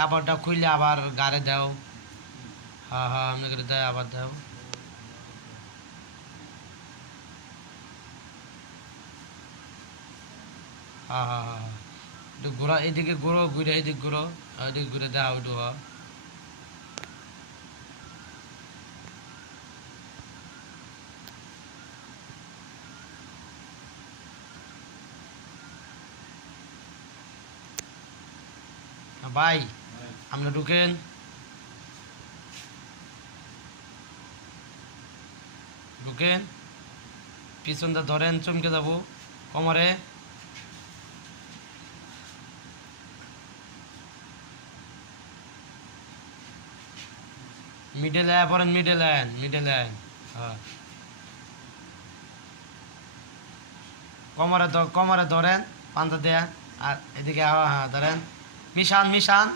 কাপড়টা খুললে আবার গাড়ে দাও। হ্যাঁ হ্যাঁ এমনি করে দেয়, আবার দাও। হ্যাঁ হ্যাঁ হ্যাঁ এদিকে ঘুরো, ঘুরে, এদিকে ঘুরো এদিকে ঘুরে দেখাও একটু হ্যাঁ ভাই আপনি ঢুকেন। ঢুকেন। পিছনটা ধরেন, চমকে যাব কোমরে। মিডল আয় পড়েন মিডল আইন মিডল আইন হ্যাঁ। কোমরে কোমরে ধরেন, পান্তা দেয়া। আর এদিকে হ্যাঁ হ্যাঁ ধরেন। মিশান মিশান।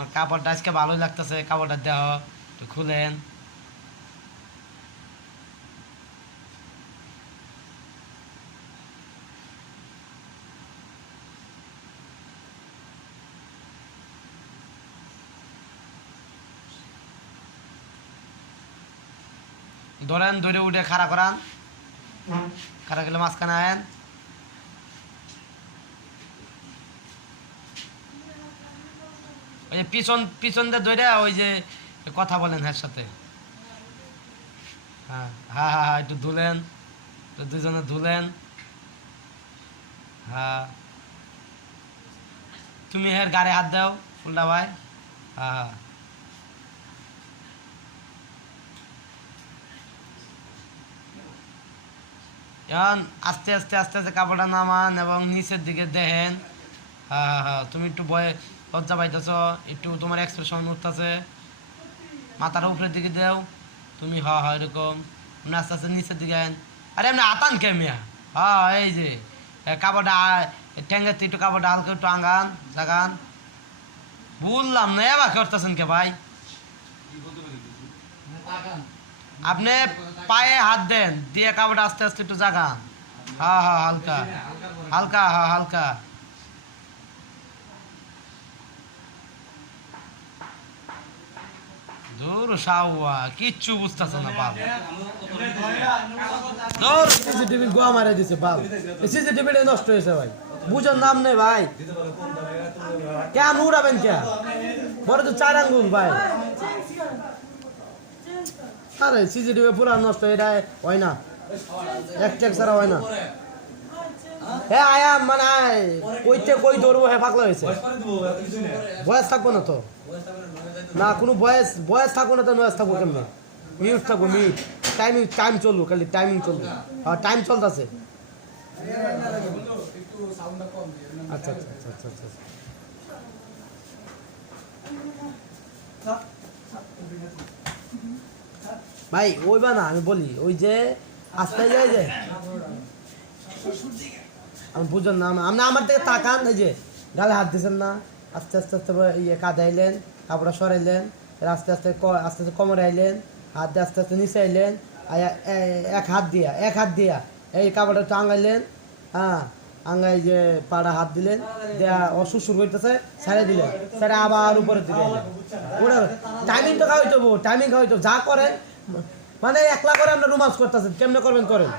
আমার কাপড়টা আজকে ভালোই লাগতেছে, কাপড়টা দেহ একটু খুলেন। ধরেন ধরে উঠে খাড়া করান। খাড়া গেলে মাঝখানে আয়েন। ওই যে পিছন পিছন ধরে ওই যে কথা বলেন হ্যার সাথে হ্যাঁ হ্যাঁ হ্যাঁ হ্যাঁ একটু ধুলেন দুজনে ধুলেন। হ্যাঁ। তুমি হের হাত দাও উল্টা ভাই। হ্যাঁ হ্যাঁ। আস্তে আস্তে আস্তে আস্তে কাপড়টা নামান এবং নিচের দিকে দেখেন। হ্যাঁ হ্যাঁ হ্যাঁ তুমি একটু বয়ে লজ্জা পাইতেছ, একটু তোমার এক্সপ্রেশন উঠতেছে। মাথার উপরের দিকে দেও, তুমি হ হ এরকম আস্তে আস্তে নিচের দিকে আরে এমনি আতান কে মিয়া? হ্যাঁ এই যে কাপড়টা ঠ্যাঙ্গের থেকে একটু কাপড়টা হালকা একটু আঙ্গান জাগান বললাম না, এবার করতেছেন কে ভাই? আপনি পায়ে হাত দেন, দিয়ে কাপড়টা আস্তে আস্তে একটু জাগান। হ্যাঁ হ্যাঁ হালকা হালকা হ্যাঁ হালকা। দূর সাউয়া কিচ্ছু বুঝতেছে না বাপ দূর সিসিটিভি গোয়া মারা দিছে বাপ সিসিটিভি নষ্ট হয়েছে ভাই বুঝার নাম নেই ভাই কেন উড়াবেন কে বড় তো চার আঙ্গুল ভাই আরে সিসিটিভি পুরা নষ্ট এটা হয় না এক টেক ছাড়া হয় না হ্যাঁ আয়া মানে আয়, কইতে কই ধরবো হ্যাঁ পাগলা হয়েছে বয়স থাকব না তো না, কোনো বয়স বয়স থাকব না তো, বয়স থাকব কেমনে? মিউট থাকব মিউট টাইমিং টাইম চলবো, খালি টাইমিং চলবো। আর টাইম চলতেছে। আচ্ছা আচ্ছা আচ্ছা আচ্ছা আচ্ছা। ভাই ওই বা না, আমি বলি, ওই যে আস্তে যাই যে, আমি বুঝলাম না আপনি আমার দিকে তাকান, এই যে, গালে হাত দিয়েছেন না, আস্তে আস্তে আস্তে ইয়ে কাঁধে কাপড়টা সরাইলেন আস্তে আস্তে আস্তে আস্তে কোমরে আইলেন, হাত দিয়ে আস্তে আস্তে নিচে আইলেন এক হাত দিয়া, এক হাত দিয়া এই কাপড়টা আঙাইলেন হ্যাঁ আঙ্গাই যে পাড়া হাত দিলেন, দেয়া অসুসুর করতেছে ছেড়ে দিলেন, ছেড়ে আবার উপরে দিকে আইলেন টাইমিং তো খাওয়াইতে হব টাইমিং খাওয়াইতে। যা করেন মানে একলা করে আমরা রোমান্স করতেছেন কেমনে করবেন করেন